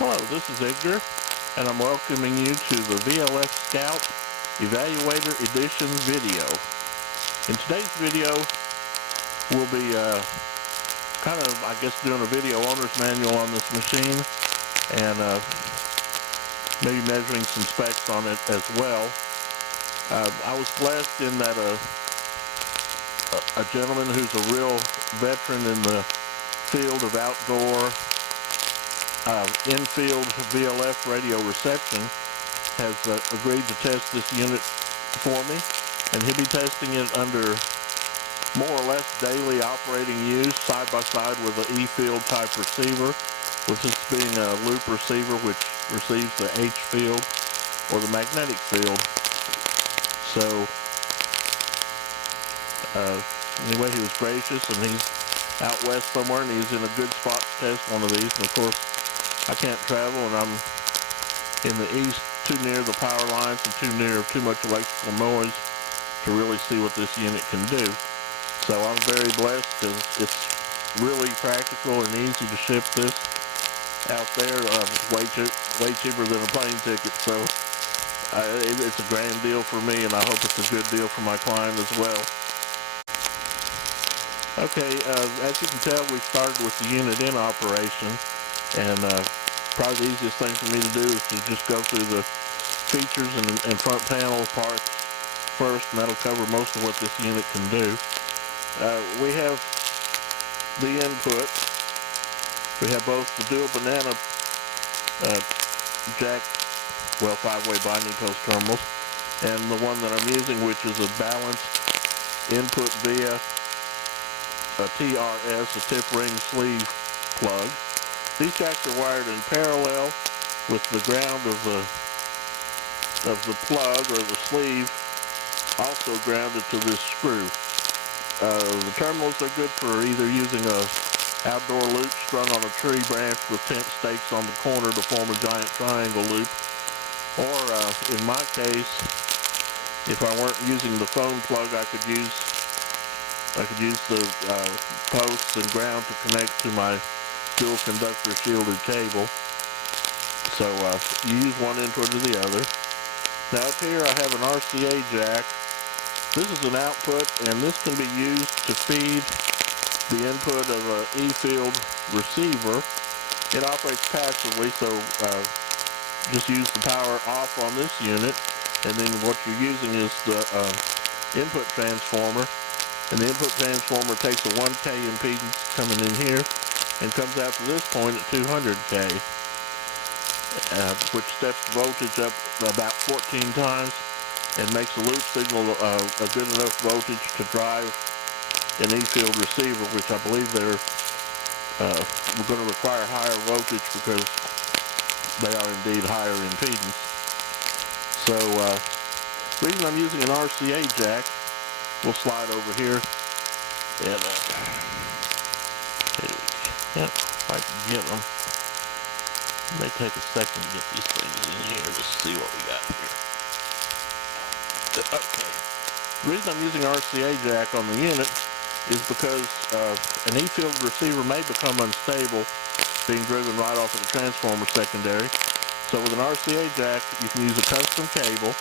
Hello, this is Edgar, and I'm welcoming you to the VLF Scout Evaluator Edition video. In today's video, we'll be doing a video owner's manual on this machine, and maybe measuring some specs on it as well. I was blessed in that a gentleman who's a real veteran in the field of outdoor in-field VLF radio reception has agreed to test this unit for me, and he'll be testing it under more or less daily operating use side by side with an E-field type receiver, with this being a loop receiver which receives the H field or the magnetic field. So anyway, he was gracious, and he's out west somewhere, and he's in a good spot to test one of these. And of course, I can't travel, and I'm in the east too near the power lines and too much electrical noise to really see what this unit can do. So I'm very blessed because it's really practical and easy to ship this out there. Way cheaper than a plane ticket. So it's a grand deal for me, and I hope it's a good deal for my client as well. Okay, as you can tell, we started with the unit in operation, and probably the easiest thing for me to do is to just go through the features and front panel parts first, and that'll cover most of what this unit can do. We have the input. We have both the dual banana jack, well, 5-way binding post terminals, and the one that I'm using, which is a balanced input via a TRS, a tip ring sleeve plug. These jacks are wired in parallel with the ground of the plug or the sleeve also grounded to this screw. The terminals are good for either using a outdoor loop strung on a tree branch with tent stakes on the corner to form a giant triangle loop, or in my case, if I weren't using the phone plug, I could use the posts and ground to connect to my dual conductor shielded cable. So you use one input or the other. Now up here I have an RCA jack. This is an output, and this can be used to feed the input of an E-field receiver. It operates passively, so just use the power off on this unit, and then what you're using is the input transformer. And the input transformer takes a 1K impedance coming in here and comes out to this point at 200K, which steps the voltage up about 14 times and makes a loop signal a good enough voltage to drive an E-field receiver, which I believe they're going to require higher voltage because they are indeed higher impedance. So the reason I'm using an RCA jack, we'll slide over here, and yep, if I can get them. It may take a second to get these things in here. Let's see what we got here. Okay. The reason I'm using RCA jack on the unit is because an E-field receiver may become unstable being driven right off of the transformer secondary. So with an RCA jack, you can use a custom cable.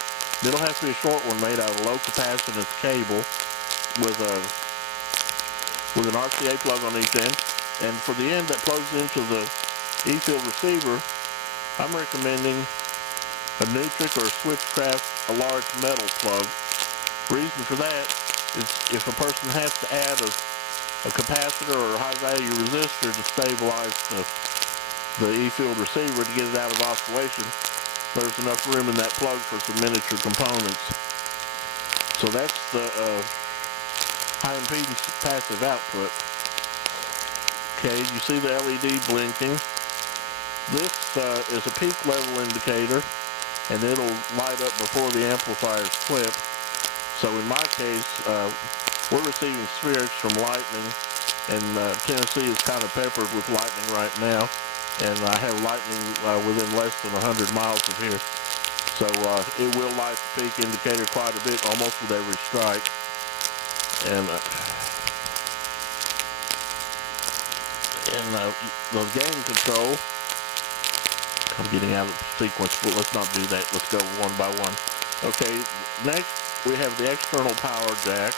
It'll have to be a short one made out of low capacitance cable with an RCA plug on each end. And for the end that plugs into the E-field receiver, I'm recommending a Nutric or a Switchcraft, a large metal plug. Reason for that is if a person has to add a capacitor or a high-value resistor to stabilize the E-field receiver to get it out of oscillation, there's enough room in that plug for some miniature components. So that's the high impedance passive output. Okay, you see the LED blinking. This is a peak level indicator, and it'll light up before the amplifiers clip. So in my case, we're receiving spheres from lightning, and Tennessee is kind of peppered with lightning right now, and I have lightning within less than 100 miles of here. So it will light the peak indicator quite a bit, almost with every strike. And the gain control I'm getting out of sequence, but let's not do that. Let's go one by one. Okay, next we have the external power jack.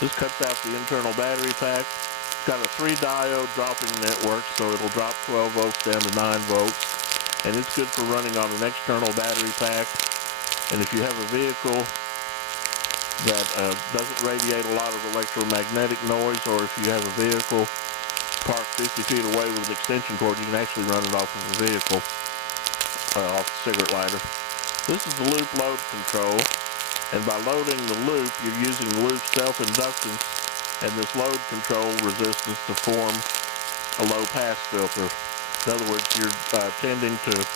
This cuts out the internal battery pack. It's got a 3-diode dropping network, so it'll drop 12 volts down to 9 volts. And it's good for running on an external battery pack. And if you have a vehicle that doesn't radiate a lot of electromagnetic noise, or if you have a vehicle parked 50 feet away with an extension cord, you can actually run it off of the vehicle, off the cigarette lighter. This is the loop load control, and by loading the loop, you're using the loop self-inductance and this load control resistance to form a low pass filter. In other words, you're tending to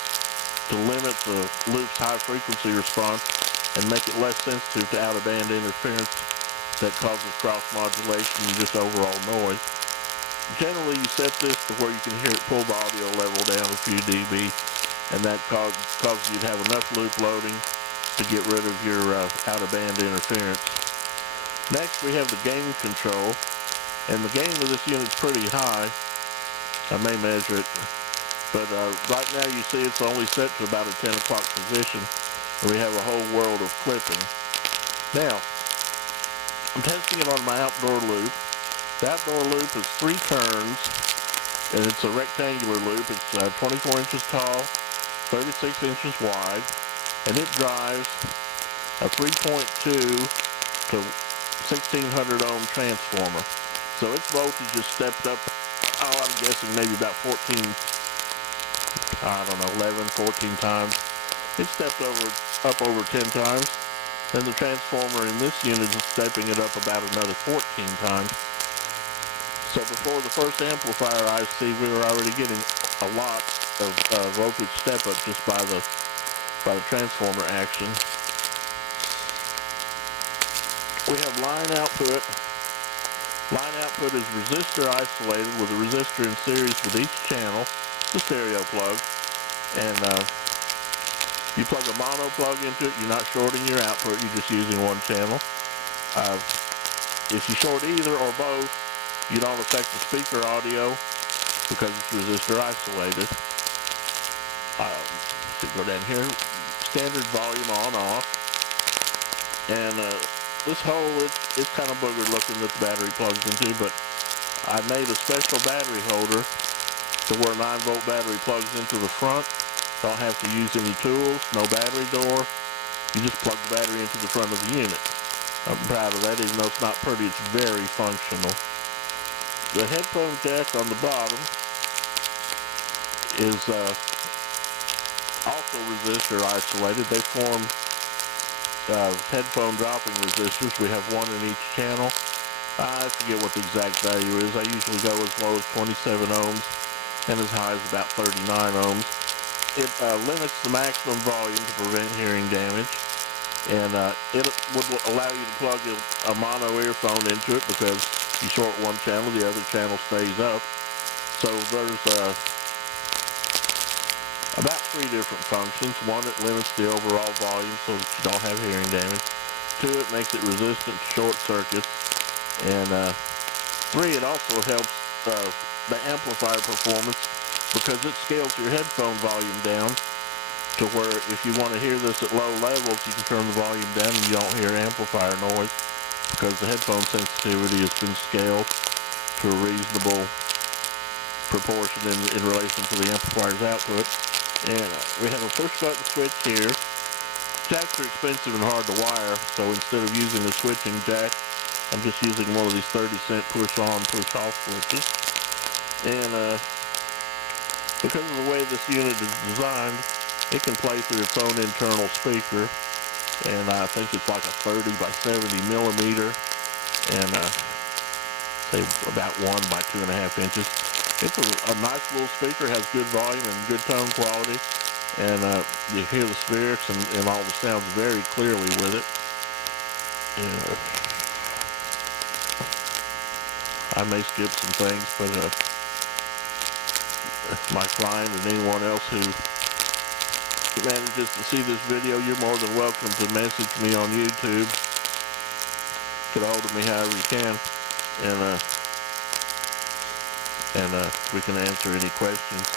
limit the loop's high frequency response and make it less sensitive to out-of-band interference that causes cross-modulation and just overall noise. Generally, you set this to where you can hear it pull the audio level down a few dB, and that causes you to have enough loop loading to get rid of your out-of-band interference. Next, we have the gain control, and the gain of this unit's pretty high. I may measure it, but right now you see it's only set to about a 10 o'clock position, and we have a whole world of clipping. Now, I'm testing it on my outdoor loop. The outdoor loop is 3 turns, and it's a rectangular loop. It's 24 inches tall, 36 inches wide, and it drives a 3.2 to 1600 ohm transformer. So its voltage is stepped up, I'm guessing maybe about 11, 14 times. It's stepped up over 10 times. Then the transformer in this unit is stepping it up about another 14 times. So before the first amplifier IC, we were already getting a lot of voltage step up just by the transformer action. We have line output. Line output is resistor isolated with a resistor in series with each channel. It's a stereo plug, and you plug a mono plug into it. You're not shorting your output. You're just using one channel. If you short either or both, you don't affect the speaker audio because it's resistor isolated. So go down here, standard volume on off, and this hole, it's kind of boogered looking that the battery plugs into, but I made a special battery holder to where a 9-volt battery plugs into the front. Don't have to use any tools, no battery door. You just plug the battery into the front of the unit. I'm proud of that, even though it's not pretty, it's very functional. The headphone jack on the bottom is also resistor isolated. They form headphone dropping resistors. We have one in each channel. I forget what the exact value is. I usually go as low as 27 ohms and as high as about 39 ohms. It limits the maximum volume to prevent hearing damage, and it would allow you to plug a mono earphone into it because you short one channel, the other channel stays up. So there's about 3 different functions. 1, it limits the overall volume so that you don't have hearing damage. 2, it makes it resistant to short circuits. And 3, it also helps the amplifier performance because it scales your headphone volume down to where if you want to hear this at low levels, you can turn the volume down and you don't hear amplifier noise because the headphone sensitivity has been scaled to a reasonable proportion in relation to the amplifier's output. And we have a push button switch here. Jacks are expensive and hard to wire, so instead of using a switching jack, I'm just using one of these 30-cent push-on, push-off switches. And because of the way this unit is designed, it can play through its own internal speaker, and I think it's like a 30 by 70 millimeter, and say about 1 by 2.5 inches. It's a nice little speaker, has good volume and good tone quality, and you hear the spherics and all the sounds very clearly with it. And I may skip some things, but my client and anyone else who manages to see this video, you're more than welcome to message me on YouTube. Get a hold of me however you can, and we can answer any questions.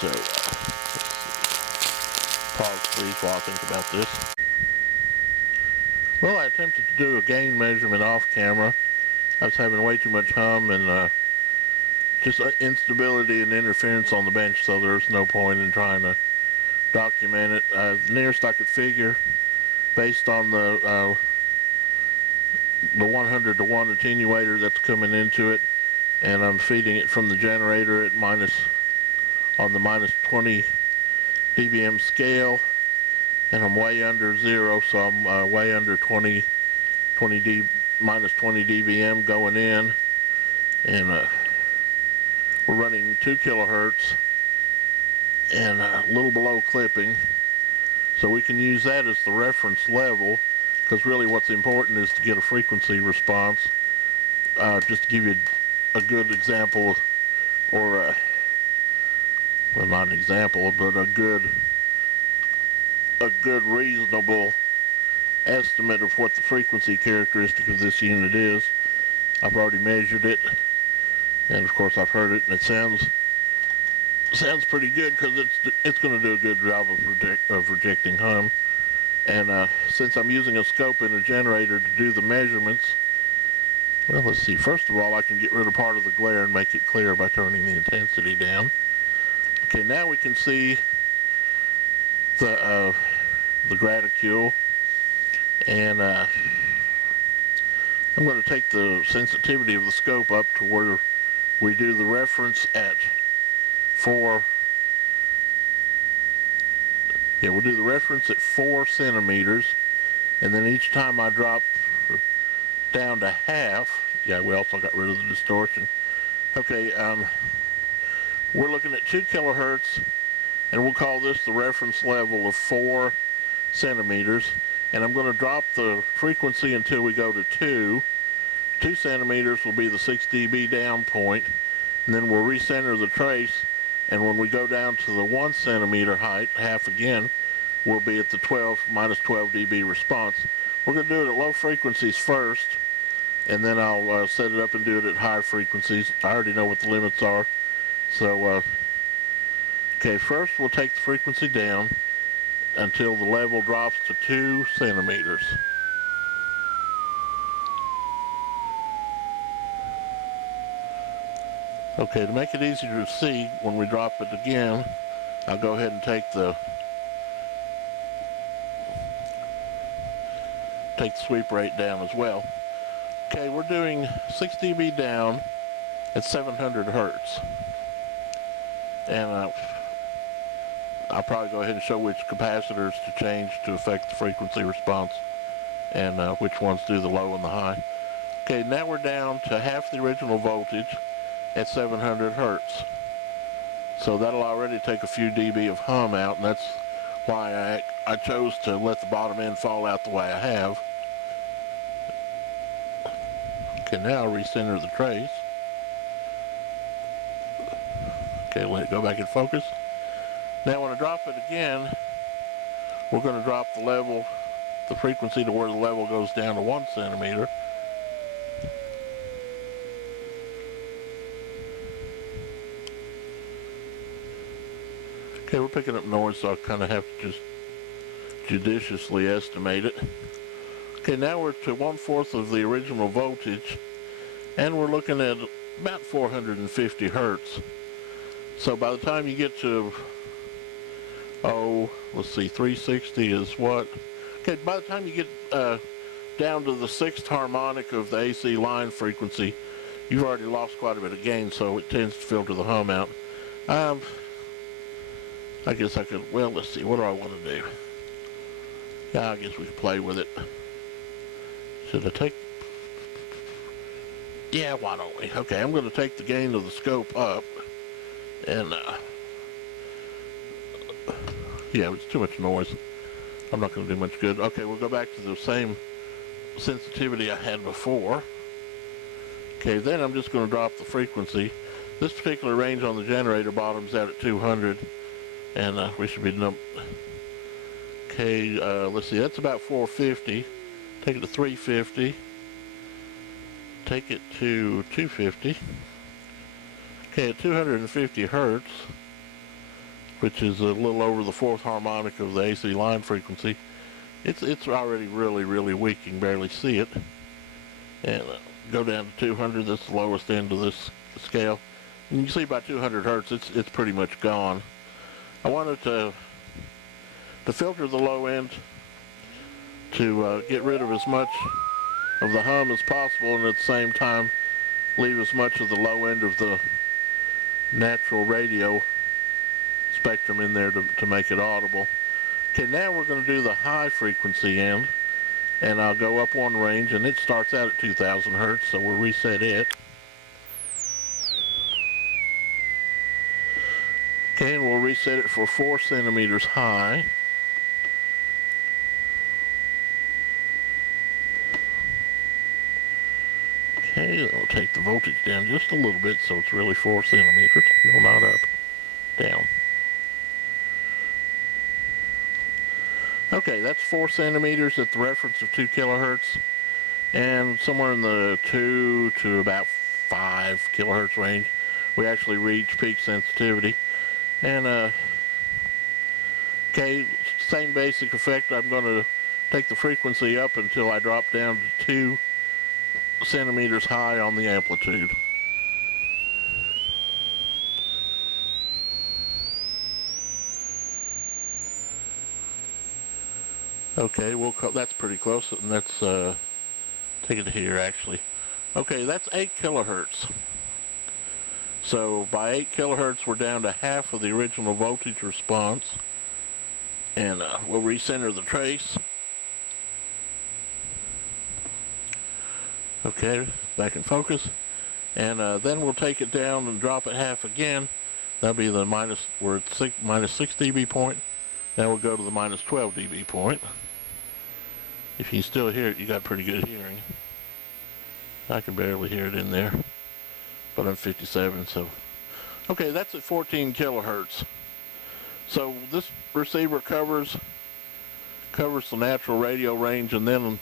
So, let's see. Pause please while I think about this. Well, I attempted to do a gain measurement off camera. I was having way too much hum and just instability and interference on the bench, so there's no point in trying to document it. Nearest I could figure, based on the 100 to 1 attenuator that's coming into it, and I'm feeding it from the generator at on the minus 20 dBm scale, and I'm way under zero, so I'm way under minus 20 dBm going in, and we're running 2 kilohertz and a little below clipping, so we can use that as the reference level, because really what's important is to get a frequency response. Just to give you a good example, or well, not an example, but a good reasonable estimate of what the frequency characteristic of this unit is. I've already measured it, and of course I've heard it, and it sounds pretty good, because it's going to do a good job of rejecting hum. And since I'm using a scope and a generator to do the measurements, well, let's see. First of all, I can get rid of part of the glare and make it clear by turning the intensity down. Okay, now we can see the graticule, and I'm going to take the sensitivity of the scope up to where we do the reference at 4. Yeah, we'll do the reference at 4 centimeters, and then each time I drop down to half, yeah, we also got rid of the distortion. Okay, we're looking at 2 kilohertz, and we'll call this the reference level of 4 centimeters, and I'm going to drop the frequency until we go to 2. 2 centimeters will be the 6 dB down point, and then we'll recenter the trace, and when we go down to the 1 centimeter height, half again, we'll be at the minus 12 dB response. We're going to do it at low frequencies first, and then I'll set it up and do it at high frequencies. I already know what the limits are. So, okay, first we'll take the frequency down until the level drops to 2 centimeters. Okay, to make it easier to see, when we drop it again, I'll go ahead and take the sweep rate down as well. Okay, we're doing 6 dB down at 700 hertz. And I'll probably go ahead and show which capacitors to change to affect the frequency response, and which ones do the low and the high. Okay, now we're down to half the original voltage at 700 hertz. So that'll already take a few dB of hum out, and that's why I chose to let the bottom end fall out the way I have. Okay, now I'll recenter the trace. Okay, let it go back in focus. Now when I drop it again, we're going to drop the frequency to where the level goes down to 1 centimeter. Okay, we're picking up noise, so I kind of have to just judiciously estimate it. Okay, now we're to 1/4 of the original voltage, and we're looking at about 450 hertz. So by the time you get to, let's see, 360 is what? Okay, by the time you get down to the 6th harmonic of the AC line frequency, you've already lost quite a bit of gain, so it tends to filter the hum out. I guess I could, well, let's see, what do I want to do? Yeah, I guess we could play with it. Should I take, yeah, why don't we? Okay, I'm going to take the gain of the scope up, and yeah, it's too much noise. I'm not going to do much good. Okay, we'll go back to the same sensitivity I had before. Okay, then I'm just going to drop the frequency. This particular range on the generator bottoms out at 200, and we should be done. Okay, let's see, that's about 450. Take it to 350. Take it to 250. Okay, at 250 hertz, which is a little over the fourth harmonic of the AC line frequency. It's already really weak. You can barely see it. And go down to 200. That's the lowest end of this scale. And you can see by 200 hertz, it's pretty much gone. I wanted to filter the low end to get rid of as much of the hum as possible, and at the same time leave as much of the low end of the natural radio spectrum in there to make it audible. Okay, now we're going to do the high frequency end, and I'll go up one range, and it starts out at 2000 hertz, so we'll reset it. Okay, and we'll reset it for 4 centimeters high. Okay, then we'll take the voltage down just a little bit so it's really 4 centimeters. No, not up. Down. Okay, that's 4 centimeters at the reference of 2 kilohertz, and somewhere in the 2 to about 5 kilohertz range we actually reach peak sensitivity. And okay, same basic effect. I'm going to take the frequency up until I drop down to 2 centimeters high on the amplitude. Okay, that's pretty close, and let's take it here actually. Okay, that's 8 kilohertz. So by 8 kilohertz we're down to half of the original voltage response, and we'll recenter the trace. Okay, back in focus, and then we'll take it down and drop it half again. That'll be the we're at minus 6 dB point. Now we'll go to the minus 12 dB point. If you still hear it, you got pretty good hearing. I can barely hear it in there, but I'm 57, so. Okay, that's at 14 kilohertz. So this receiver covers the natural radio range, and then,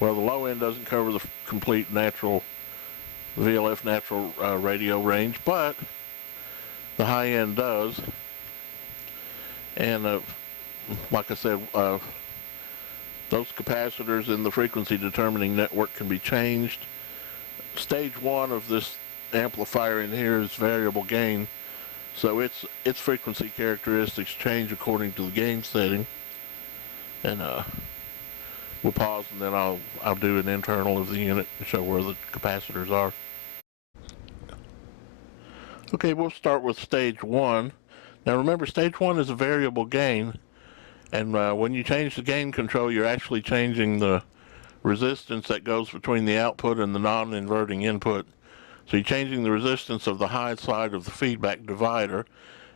well, the low end doesn't cover the complete natural VLF natural radio range, but the high end does. And like I said, those capacitors in the frequency determining network can be changed. Stage 1 of this amplifier in here is variable gain, so its frequency characteristics change according to the gain setting. And we'll pause, and then I'll do an internal of the unit and show where the capacitors are. Okay, we'll start with stage 1. Now remember, stage 1 is a variable gain, and when you change the gain control, you're actually changing the resistance that goes between the output and the non-inverting input. So you're changing the resistance of the high side of the feedback divider,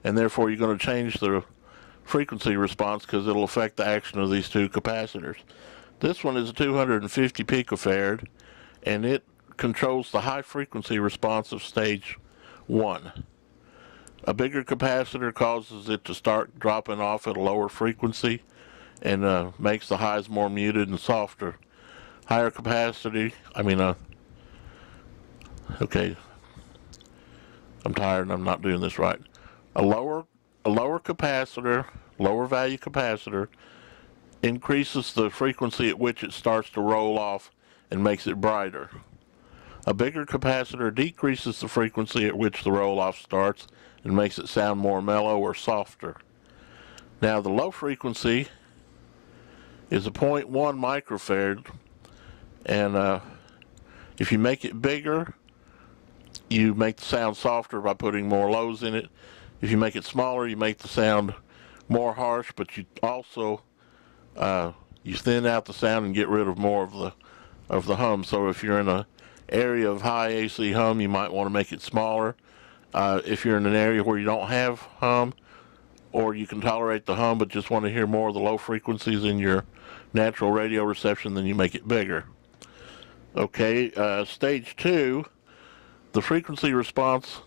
and therefore you're going to change the frequency response because it'll affect the action of these two capacitors. This one is a 250 picofarad, and it controls the high frequency response of stage 1. A bigger capacitor causes it to start dropping off at a lower frequency and makes the highs more muted and softer. Higher capacity, okay, I'm tired and I'm not doing this right. A lower capacitor, lower value capacitor, increases the frequency at which it starts to roll off and makes it brighter. A bigger capacitor decreases the frequency at which the roll-off starts and makes it sound more mellow or softer. Now the low frequency is a 0.1 microfarad, and if you make it bigger, you make the sound softer by putting more lows in it. If you make it smaller, you make the sound more harsh, but you also you thin out the sound and get rid of more of the hum. So if you're in an area of high AC hum, you might want to make it smaller. If you're in an area where you don't have hum, or you can tolerate the hum but just want to hear more of the low frequencies in your natural radio reception, then you make it bigger. Okay, stage 2, the frequency response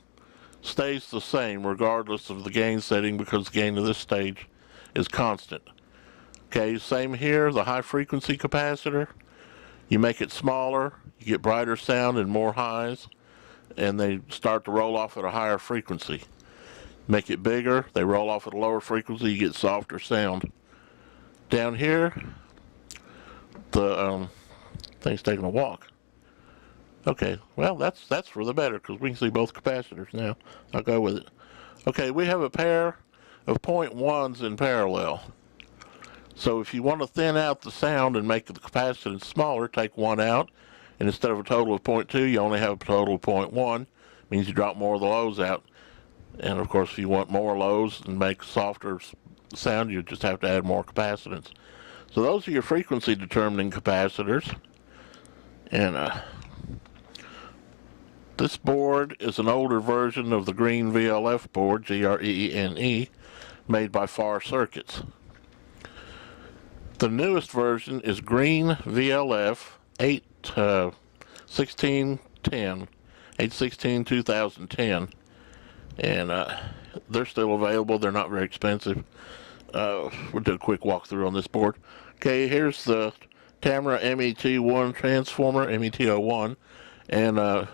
stays the same regardless of the gain setting because the gain of this stage is constant. Okay, same here, the high frequency capacitor, you make it smaller, you get brighter sound and more highs, and they start to roll off at a higher frequency. make it bigger. They roll off at a lower frequency, you get softer sound. Down here, the thing's taking a walk. Okay, well, that's for the better, because we can see both capacitors now. I'll go with it. Okay, we have a pair of 0.1s in parallel. So if you want to thin out the sound and make the capacitance smaller, take one out, and instead of a total of 0.2, you only have a total of 0.1. Means you drop more of the lows out. And of course, if you want more lows and make softer sound, you just have to add more capacitance. So those are your frequency determining capacitors. And this board is an older version of the green VLF board, Green, made by Far Circuits. The newest version is green VLF 816-2010, and they're still available. They're not very expensive. We'll do a quick walkthrough on this board. Okay, here's the Tamara MET1 transformer, MET01, and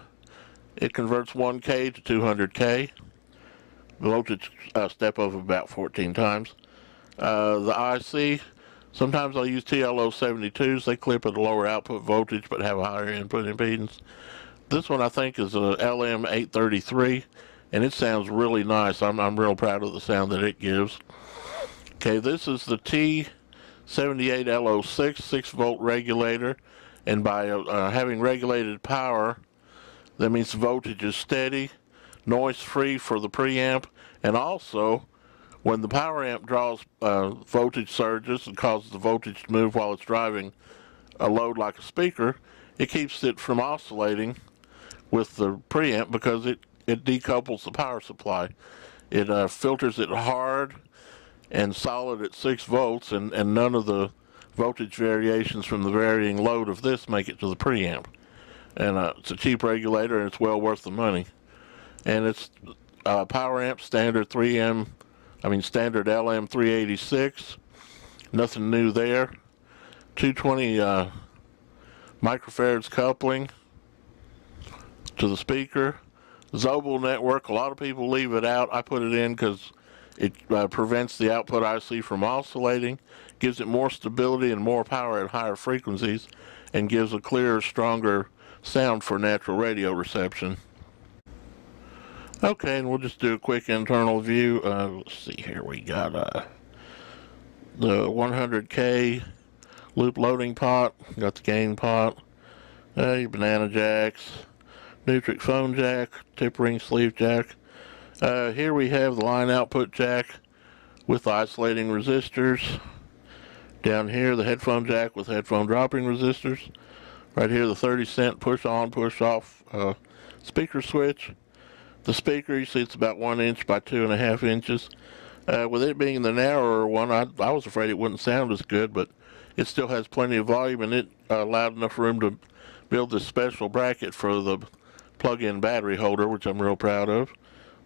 it converts 1K to 200K. Voltage step of about 14 times. The IC, sometimes I'll use TLO72s. They clip at a lower output voltage but have a higher input impedance. This one I think is a LM833, and it sounds really nice. I'm real proud of the sound that it gives. Okay, this is the T78LO6 6-volt regulator, and by having regulated power, that means the voltage is steady, noise-free for the preamp, and also when the power amp draws voltage surges and causes the voltage to move while it's driving a load like a speaker, it keeps it from oscillating with the preamp because it decouples the power supply. It filters it hard and solid at 6 volts, and none of the voltage variations from the varying load of this make it to the preamp. And it's a cheap regulator, and it's well worth the money. And it's power amp standard standard LM386. Nothing new there. 220 microfarads coupling to the speaker. Zobel network, a lot of people leave it out. I put it in because it prevents the output IC from oscillating, gives it more stability and more power at higher frequencies, and gives a clearer, stronger sound for natural radio reception. Okay, and we'll just do a quick internal view. Let's see here, we got the 100K loop loading pot, got the gain pot, your banana jacks, Nutric phone jack, tip ring sleeve jack. Here we have the line output jack with isolating resistors. Down here the headphone jack with headphone dropping resistors. Right here the 30-cent push on push off speaker switch. The speaker, you see it's about 1 inch by 2.5 inches. With it being the narrower one, I was afraid it wouldn't sound as good, but it still has plenty of volume, and it allowed enough room to build this special bracket for the plug-in battery holder, which I'm real proud of.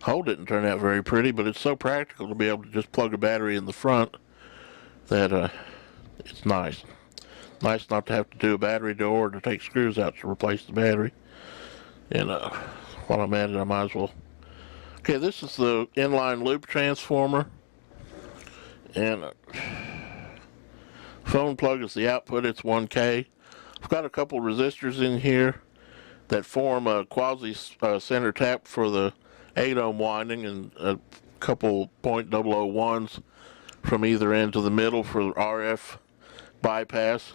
Hole didn't turn out very pretty, but it's so practical to be able to just plug a battery in the front that it's nice. Nice not to have to do a battery door or to take screws out to replace the battery. And while I'm at it, I might as well. Okay, this is the inline loop transformer, and phone plug is the output. It's 1K. I've got a couple resistors in here that form a quasi center tap for the 8 ohm winding, and a couple .001s from either end to the middle for RF bypass.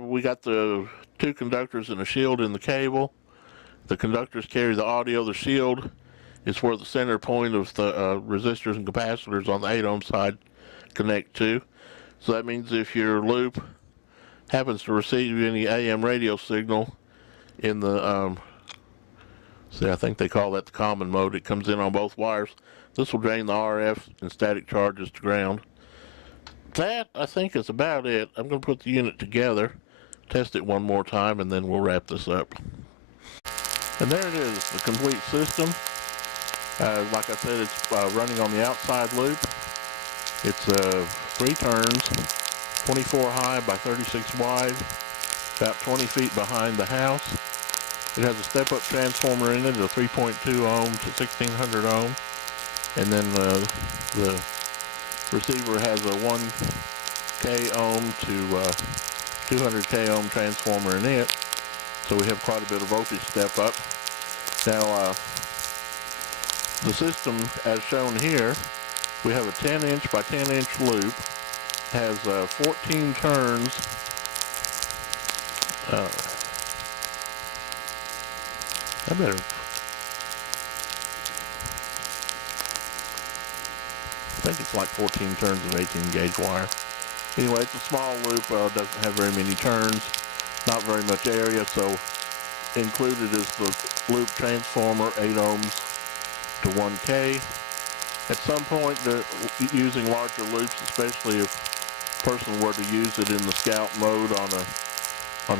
We got the 2 conductors and a shield in the cable. The conductors carry the audio. The shield is where the center point of the resistors and capacitors on the 8 ohm side connect to. So that means if your loop happens to receive any AM radio signal in the, I think they call that the common mode, it comes in on both wires. This will drain the RF and static charges to ground. That, I think, is about it. I'm going to put the unit together, test it one more time, and then we'll wrap this up. And there it is, the complete system. Like I said, it's running on the outside loop. It's 3 turns, 24 high by 36 wide, about 20 feet behind the house. It has a step-up transformer in it, a 3.2 ohm to 1600 ohm. and then the receiver has a 1K ohm to 200K ohm transformer in it, so we have quite a bit of voltage step up. Now the system as shown here, we have a 10-inch by 10-inch loop, has 14 turns. I think it's like 14 turns of 18 gauge wire. Anyway, it's a small loop, doesn't have very many turns, not very much area, so included is the loop transformer, 8 ohms to 1K. At some point, using larger loops, especially if a person were to use it in the Scout mode on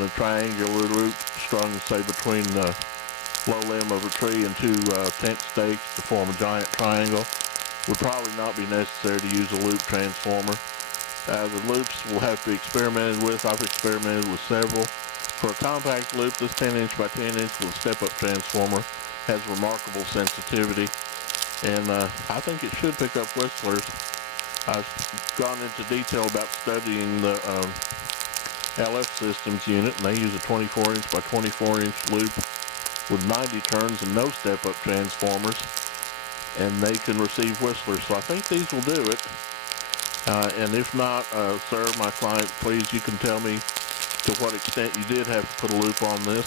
a triangular loop strung, say, between the low limb of a tree and two tent stakes to form a giant triangle, would probably not be necessary to use a loop transformer. The loops will have to be experimented with. I've experimented with several. For a compact loop, this 10-inch by 10-inch with a step-up transformer has remarkable sensitivity, and I think it should pick up whistlers. I've gone into detail about studying the VLF Systems unit, and they use a 24-inch by 24-inch loop with 90 turns and no step-up transformers, and they can receive whistlers. So I think these will do it. And if not, sir, my client, please, you can tell me to what extent you did have to put a loop on this,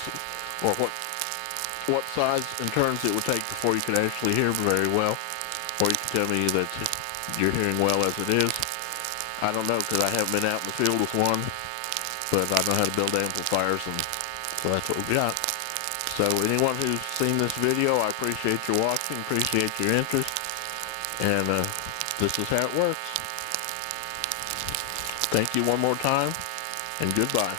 or what size and turns it would take before you could actually hear very well, or you can tell me that you're hearing well as it is. I don't know, because I haven't been out in the field with one, but I know how to build amplifiers, and so that's what we got. So anyone who's seen this video, I appreciate your watching, appreciate your interest, and this is how it works. Thank you one more time, and goodbye.